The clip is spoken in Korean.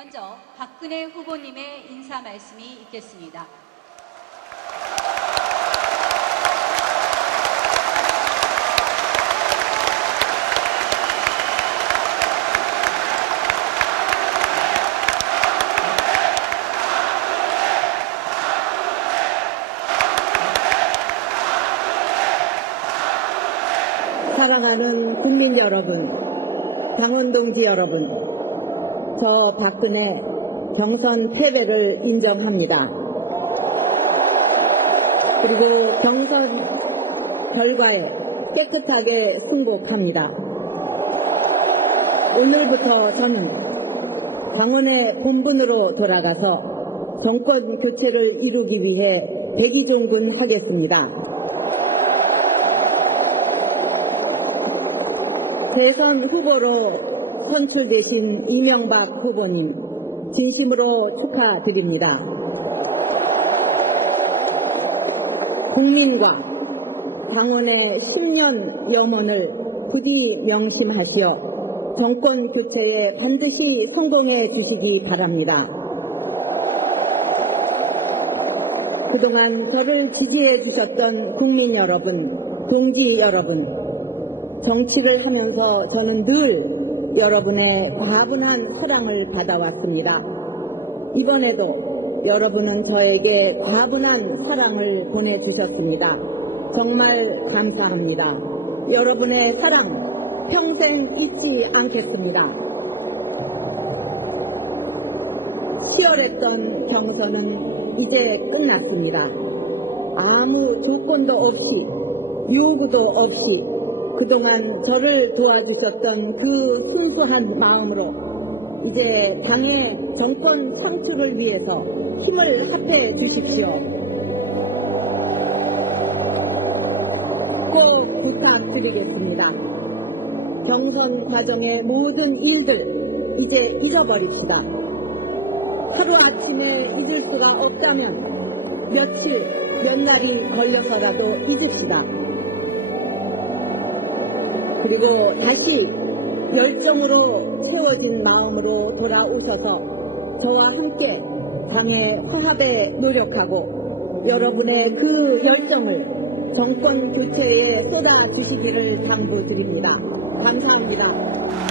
먼저 박근혜 후보님의 인사 말씀이 있겠습니다. 사랑하는 국민 여러분, 강원 동지 여러분, 저 박근혜 경선 패배를 인정합니다. 그리고 경선 결과에 깨끗하게 승복합니다. 오늘부터 저는 강원의 본분으로 돌아가서 정권 교체를 이루기 위해 백의종군 하겠습니다. 대선 후보로 선출되신 이명박 후보님 진심으로 축하드립니다. 국민과 당원의 10년 염원을 부디 명심하시어 정권 교체에 반드시 성공해 주시기 바랍니다. 그동안 저를 지지해 주셨던 국민 여러분, 동지 여러분, 정치를 하면서 저는 늘 여러분의 과분한 사랑을 받아왔습니다. 이번에도 여러분은 저에게 과분한 사랑을 보내주셨습니다. 정말 감사합니다. 여러분의 사랑 평생 잊지 않겠습니다. 치열했던 경선은 이제 끝났습니다. 아무 조건도 없이 요구도 없이 그동안 저를 도와주셨던 그 순수한 마음으로 이제 당의 정권 창출을 위해서 힘을 합해 주십시오. 꼭 부탁드리겠습니다. 경선 과정의 모든 일들 이제 잊어버립시다. 하루아침에 잊을 수가 없다면 며칠, 몇 날이 걸려서라도 잊읍시다. 그리고 다시 열정으로 채워진 마음으로 돌아오셔서 저와 함께 당의 화합에 노력하고 여러분의 그 열정을 정권 교체에 쏟아주시기를 당부드립니다. 감사합니다.